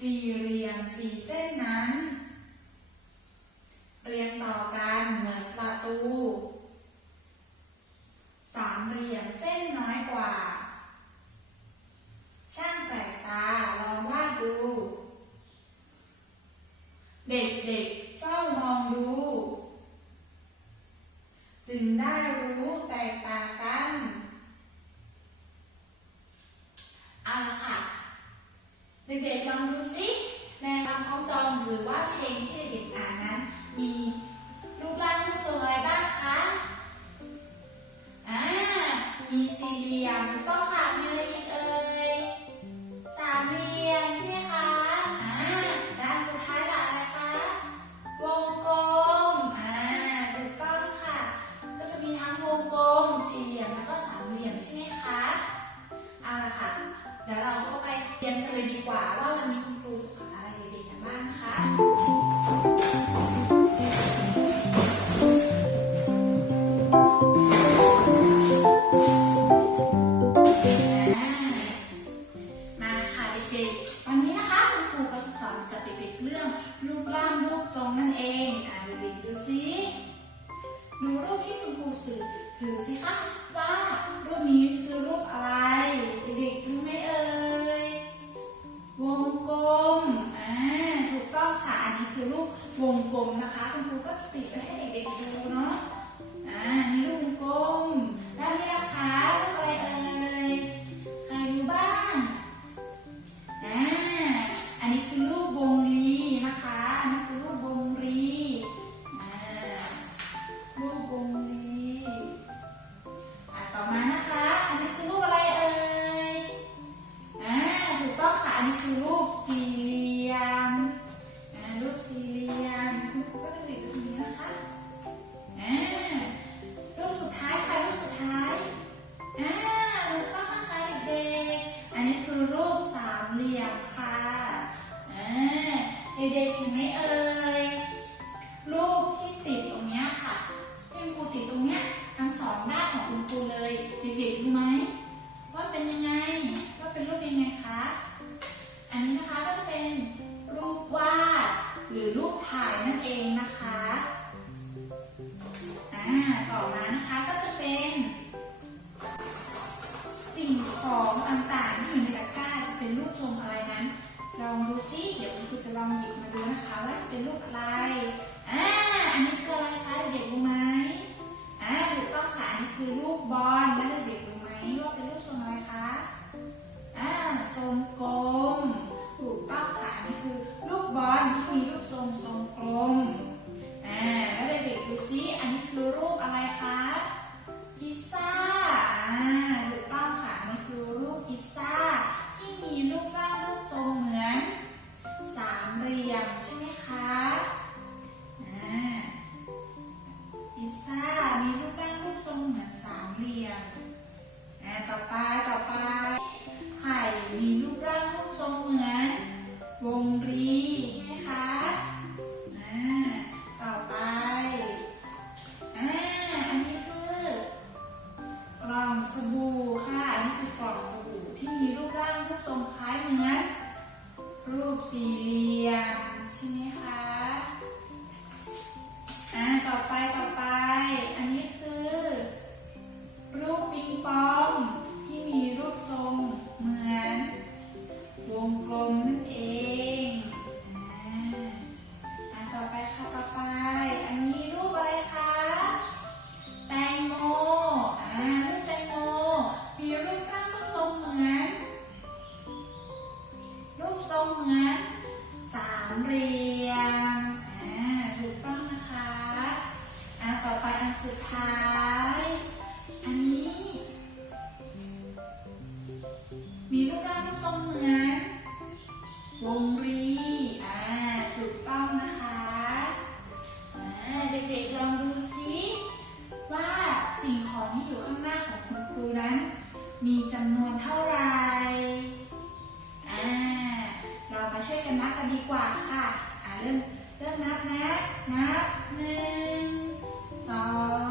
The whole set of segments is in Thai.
สี่เหลี่ยมสี่เส้นนั้น เรียงต่อกันเหมือนประตู หรือว่าเพลงที่เด็กอ่านนั้น มีรูปร่างรูปทรงอะไรบ้างคะอ่ามีสี่เหลี่ยมก็ค่ะมีอะไรอีกเอ่ยสามเหลี่ยมใช่ไหมคะอ่าด้านสุดท้ายล่ะอะไรคะวงกลมอ่าถูกต้องค่ะ ก็จะมีทั้งวงกลมสี่เหลี่ยมแล้วก็สามเหลี่ยมใช่ไหมคะเอาละค่ะเดี๋ยวเรา สือถึงสิคะว่ารูปนี้ มานะคะก็จะเป็นสิ่งของต่างๆที่อยู่ในตะกร้าจะเป็นรูปทรงอะไรนั้น ลองดูซิเดี๋ยวคุณจะลองหยิบมาดูนะคะว่าจะเป็นรูปอะไรอ่าอันนี้คืออะไรคะเด็กๆรู้ไหมอ่าถูกต้องค่ะอันนี้คือรูปบอลแล้วเด็กๆรู้ไหมว่าเป็นรูปทรงอะไรคะอ่าทรงกลมถูกต้องค่ะอันนี้คือรูปบอลที่มีรูปทรงทรงกลมอ่าแล้วเด็กดูซิอันนี้คือรูปอะไรคะ ซ้าย อันนี้ มีรูปร่างรูปทรงเหมือน วงรีอ่าถูกต้องนะคะเด็กๆลองดูซิว่าสิ่งของที่อยู่ข้างหน้าของคุณครูนั้น มีจำนวนเท่าไหร่อ่าเรามาช่วยกันนับกันดีกว่าค่ะอ่าเริ่มเริ่มนับนะ นับหนึ่งสอง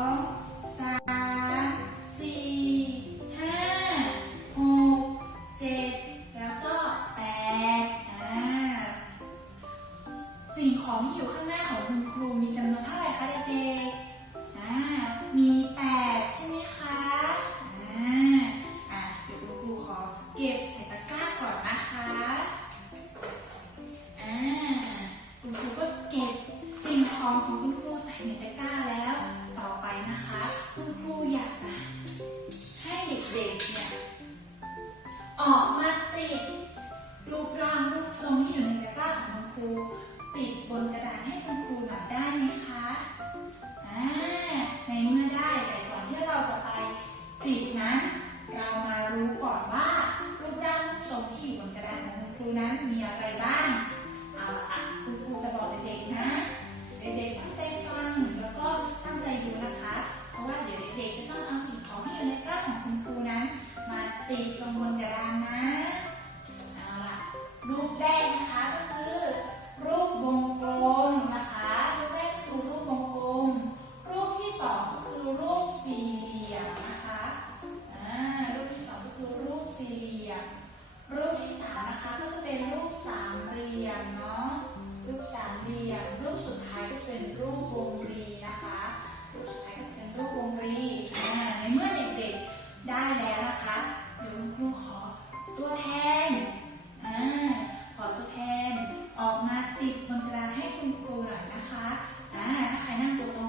如果啊 ให้คุณครูหน่อยนะคะอ่าถ้าใครนั่งตัวตรง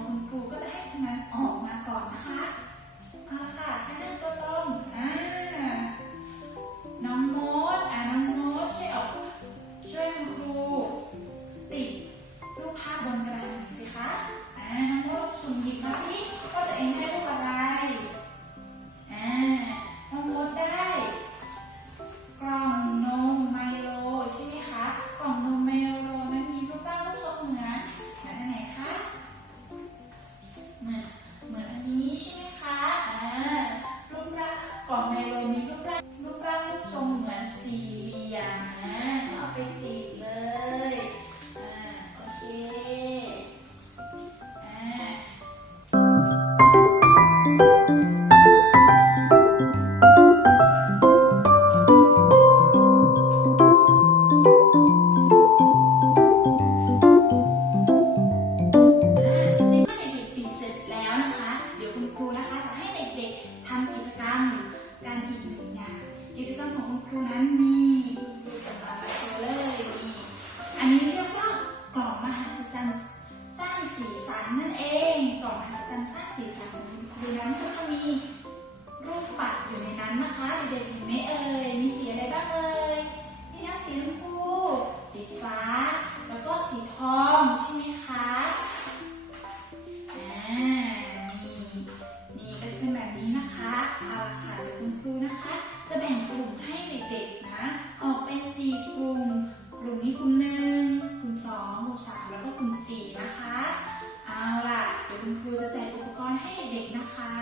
คุณครูจะแจกอุปกรณ์ให้เด็กนะคะ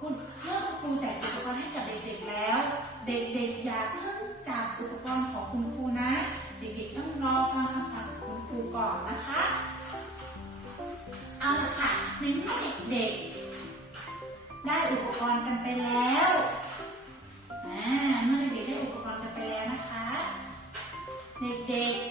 คุณเมื่อคุณครูแจกอุปกรณ์ให้กับเด็กๆแล้ว เด็กๆอย่าเพิ่งจับอุปกรณ์ของคุณครูนะ เด็กๆต้องรอฟังคำสั่งของคุณครูก่อนนะคะ เอาละค่ะในเมื่อเด็กๆได้อุปกรณ์กันไปแล้วเมื่อเด็กๆได้อุปกรณ์กันไปแล้วนะคะ เด็กๆ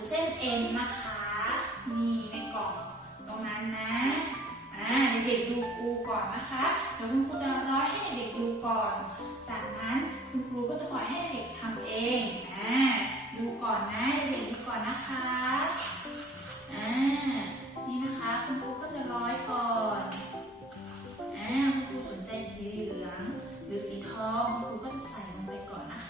ือเส้นเอ็นนะคะมีในกล่องตรงนั้นนะอ่าเด็กดูครูก่อนนะคะ เดี๋ยวคุณครูจะร้อยให้เด็กดูก่อน จากนั้นคุณครูก็จะปล่อยให้เด็กทำเองอ่ดูก่อนนะเด็กดูก่อนนะคะอ่านี่นะคะคุณครูก็จะร้อยก่อนอ่าคุณครูสนใจสีเหลือง หรือสีทองคุณครูก็จะใส่ลงไปก่อนนะคะ